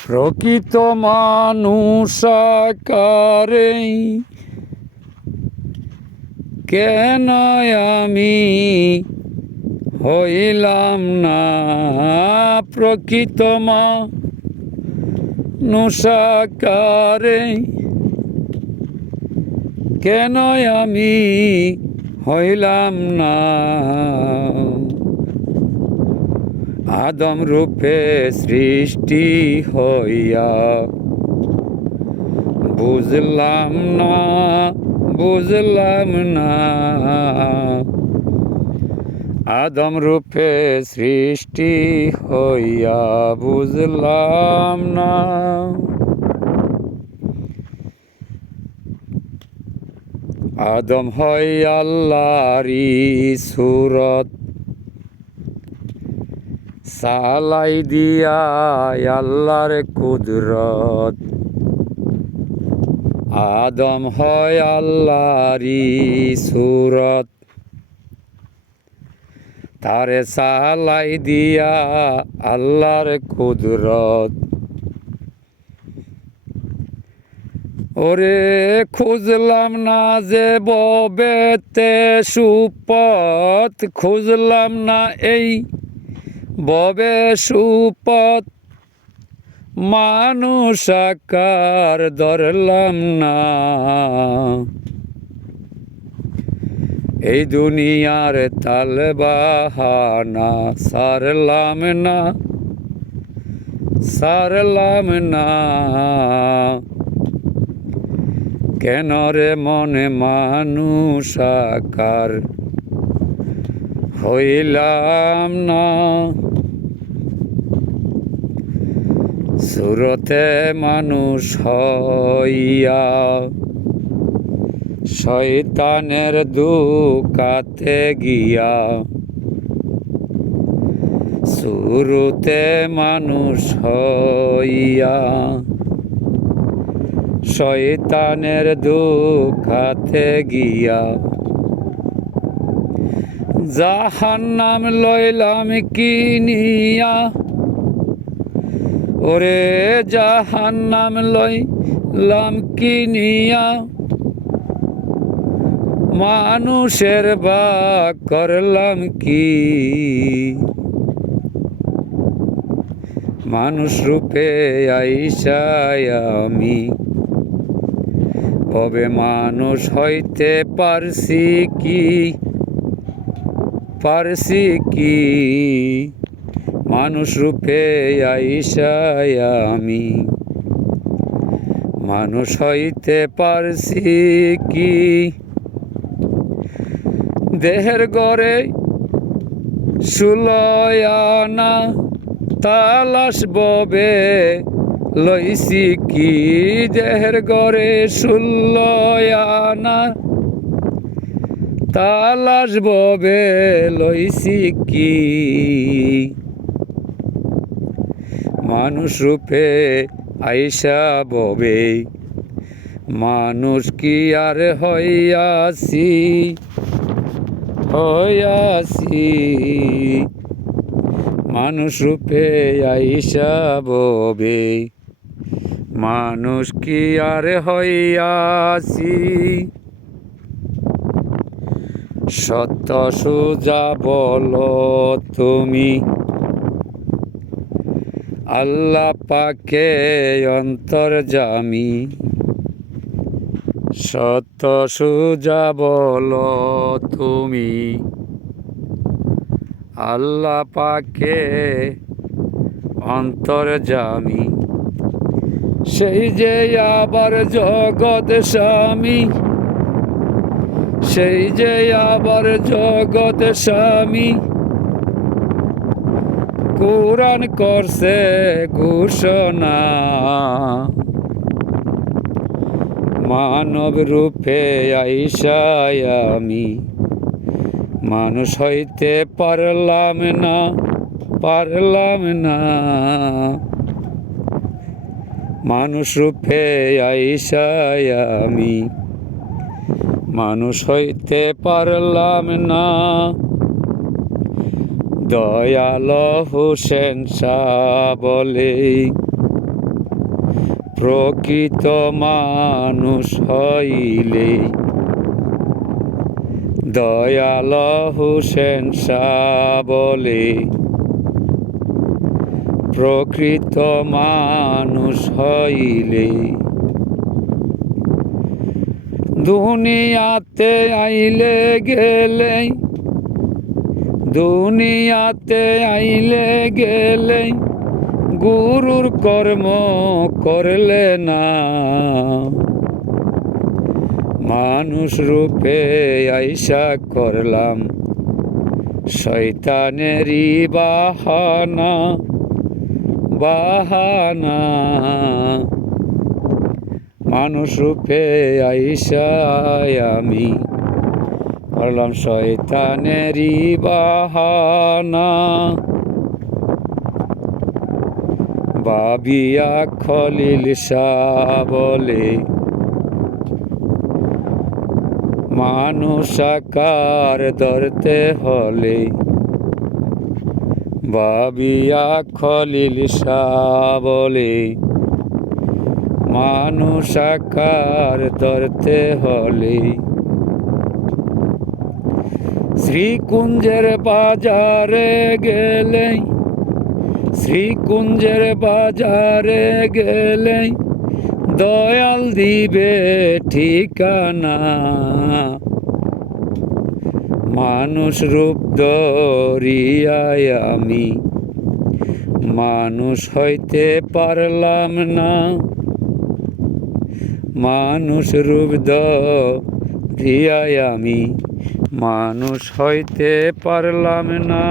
প্রকৃত মানুষ আকারে কেন আমি হইলাম না প্রকৃত মানুষ আকারে কেন আমি হইলাম না আদম রূপে সৃষ্টি হইয়া বুঝলাম না আদম রূপে সৃষ্টি হইয়া বুঝলাম না আদম হয় আল্লাহরই সুরত সালাই দিয়া আল্লাহর কুদরত আদম হয় আল্লাহরই সুরত তারে সালাই দিয়া আল্লাহর কুদরত ওরে খুঁজলাম না যে ববেতে সুপথ খুঁজলাম না এই ববে সুপথ মানুষ আকার ধরলাম না এই দুনিয়ার তাল বাহানা সারলাম না কেন রে মনে মানুষ আকার হইলাম না সুরতে মানুষ হইয়া শয়তানের দুকাতে গিয়া শুরুতে মানুষ হইয়া শয়তানের দুকাতে গিয়া জাহান্নাম লইলাম কিনিয়া ওরে জাহান্নাম লইলাম কিনিয়া মানুষের বা করলাম কি মানুষ রূপে আইসায় আমি কবে মানুষ হইতে পারছি কি মানুষ রূপে আইসায় আমি মানুষ হইতে পারছি কি দেহের গড়ে সুলয়ানা তালাশ ববে লইছি কি দেহের গড়ে সুলয়ানা তালাশ ববে লইছি কি মানুষ রূপে আইসা ববে মানুষ কি আর হইয়াছি মানুষ রূপে আইসা ববে মানুষ কি আর হইয়াছি সত্য সুজা বলো তুমি আল্লাহ পাকে অন্তর্যামী সত্য সুজা বলো তুমি আল্লাহ পাকে অন্তর্যামী সেই যে আবার জগৎ স্বামী সেই যে আবার জগৎ স্বামী কুরআন করছে ঘোষণা মানব রূপে আইসায় আমি মানুষ হইতে পারলাম না মানুষ রূপে আইসায় আমি মানুষ হইতে পারলাম না দয়াল হোসেন শাহ বলে প্রকৃত মানুষ হইলে দয়াল হোসেন শাহ বলে, প্রকৃত মানুষ হইলে দুনিয়াতে আইলে গেলে, দুনিয়াতে আইলে গেলে গুরুর কর্ম করলে না, মানুষ রূপে আইসা করলাম শয়তানেরই বাহানা, বাহানা। মানুষ রূপে আইসা আমি করলাম শয়তানেরই বাহানা। বাবিয়া খলিল শাহ বলে, মানুষ আকার ধরতে হলে, বাবিয়া খলিল শাহ বলে, মানুষ আকার ধরতে হলে শ্রীকুঞ্জের বাজারে গেলে, শ্রীকুঞ্জের বাজারে গেলে দয়াল দিবে ঠিকানা, মানুষ রূপ ধরিয়ায় আমি মানুষ হইতে পারলাম না, মানুষ রূপ ধরিয়ায় আমি মানুষ হইতে পারলাম না।